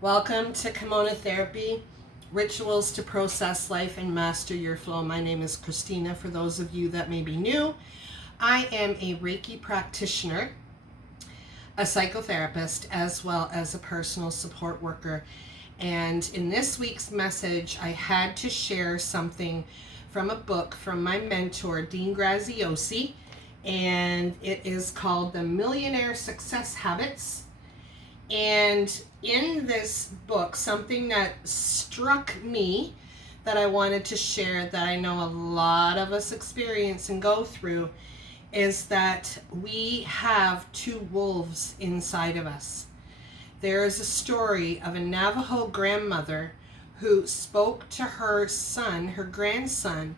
Welcome to Kimona Therapy, Rituals to Process Life and Master Your Flow. My name is Christina. For those of you that may be new, I am a Reiki practitioner, a psychotherapist, as well as a personal support worker. And in this week's message, I had to share something from a book from my mentor, Dean Graziosi, and it is called The Millionaire Success Habits. And in this book, something that struck me that I wanted to share, that I know a lot of us experience and go through, is that we have two wolves inside of us. There is a story of a Navajo grandmother who spoke to her son, her grandson,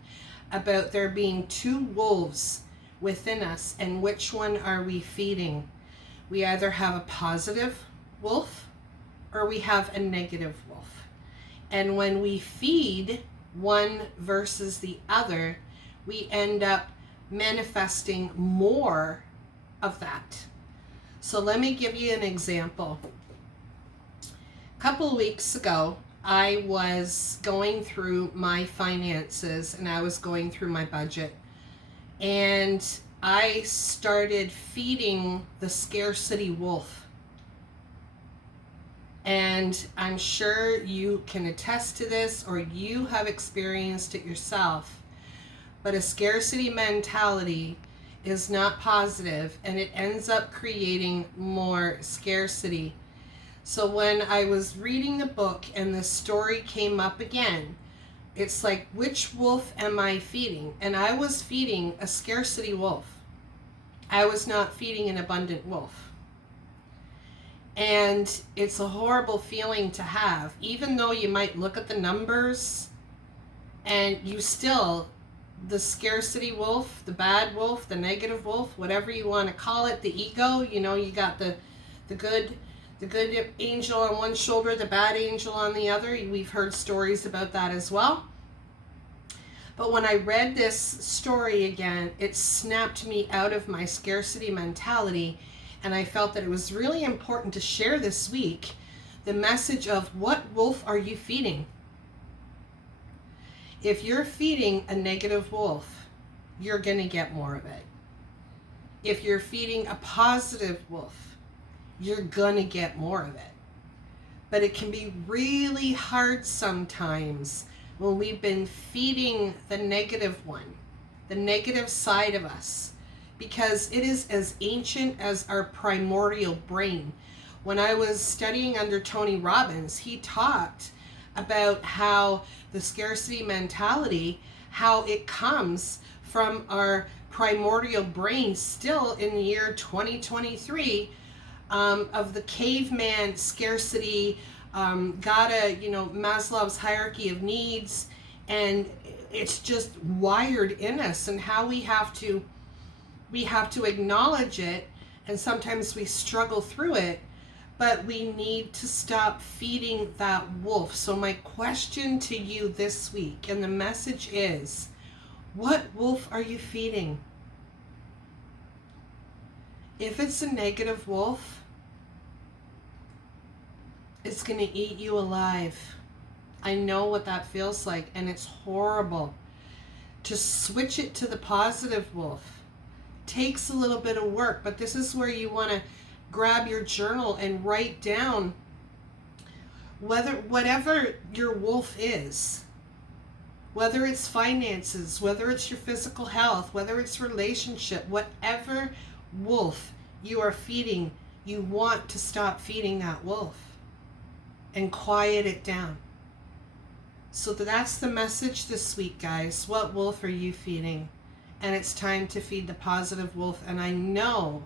about there being two wolves within us, and which one are we feeding? We either have a positive wolf or we have a negative wolf. And when we feed one versus the other, we end up manifesting more of that. So let me give you an example. A couple of weeks ago, I was going through my finances and I was going through my budget, and I started feeding the scarcity wolf. And I'm sure you can attest to this, or you have experienced it yourself. But a scarcity mentality is not positive, and it ends up creating more scarcity. So when I was reading the book and the story came up again, it's like, which wolf am I feeding? And I was feeding a scarcity wolf. I was not feeding an abundant wolf. And it's a horrible feeling to have, even though you might look at the numbers and you still, the scarcity wolf, the bad wolf, the negative wolf, whatever you want to call it, the ego, you know, you got the good angel on one shoulder, the bad angel on the other. We've heard stories about that as well. But when I read this story again, it snapped me out of my scarcity mentality. And I felt that it was really important to share this week the message of, what wolf are you feeding? If you're feeding a negative wolf, you're going to get more of it. If you're feeding a positive wolf, you're going to get more of it. But it can be really hard sometimes when we've been feeding the negative one, the negative side of us, because it is as ancient as our primordial brain. When I was studying under Tony Robbins, he talked about how the scarcity mentality, how it comes from our primordial brain still in the year 2023, of the caveman scarcity, Maslow's hierarchy of needs, and it's just wired in us, and how we have to acknowledge it, and sometimes we struggle through it, but we need to stop feeding that wolf. So my question to you this week, and the message is, what wolf are you feeding? If it's a negative wolf, it's going to eat you alive. I know what that feels like, and it's horrible. To switch it to the positive wolf takes a little bit of work, but this is where you want to grab your journal and write down whatever your wolf is, whether it's finances, whether it's your physical health, whether it's relationship, whatever wolf you are feeding, you want to stop feeding that wolf and quiet it down. So that's the message this week, guys. What wolf are you feeding? And it's time to feed the positive wolf. And I know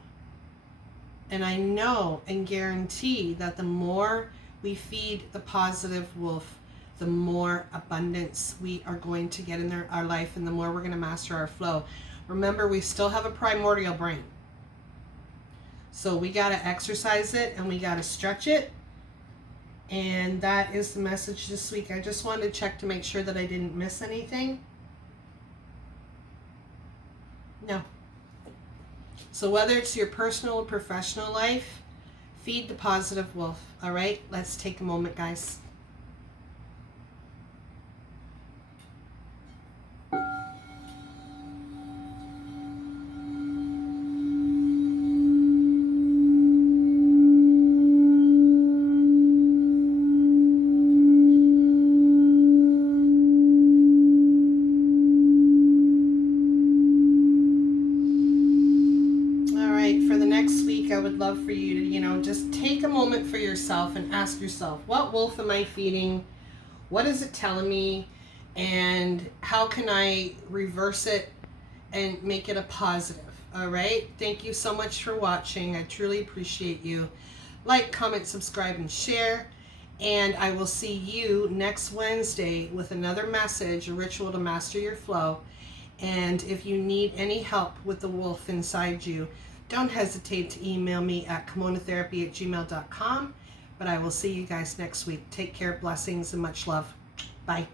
and guarantee that the more we feed the positive wolf, the more abundance we are going to get in our life, and the more we're going to master our flow. Remember, we still have a primordial brain. So we got to exercise it, and we got to stretch it, And that is the message this week. I just wanted to check to make sure that I didn't miss anything. No. So whether it's your personal or professional life, feed the positive wolf. All right, let's take a moment, guys. For the next week, I would love for you to, just take a moment for yourself and ask yourself, what wolf am I feeding? What is it telling me? And how can I reverse it and make it a positive? All right. Thank you so much for watching. I truly appreciate you. Like, comment, subscribe, and share. And I will see you next Wednesday with another message, a ritual to master your flow. And if you need any help with the wolf inside you, don't hesitate to email me at kimonotherapy@gmail.com. But I will see you guys next week. Take care, blessings, and much love. Bye.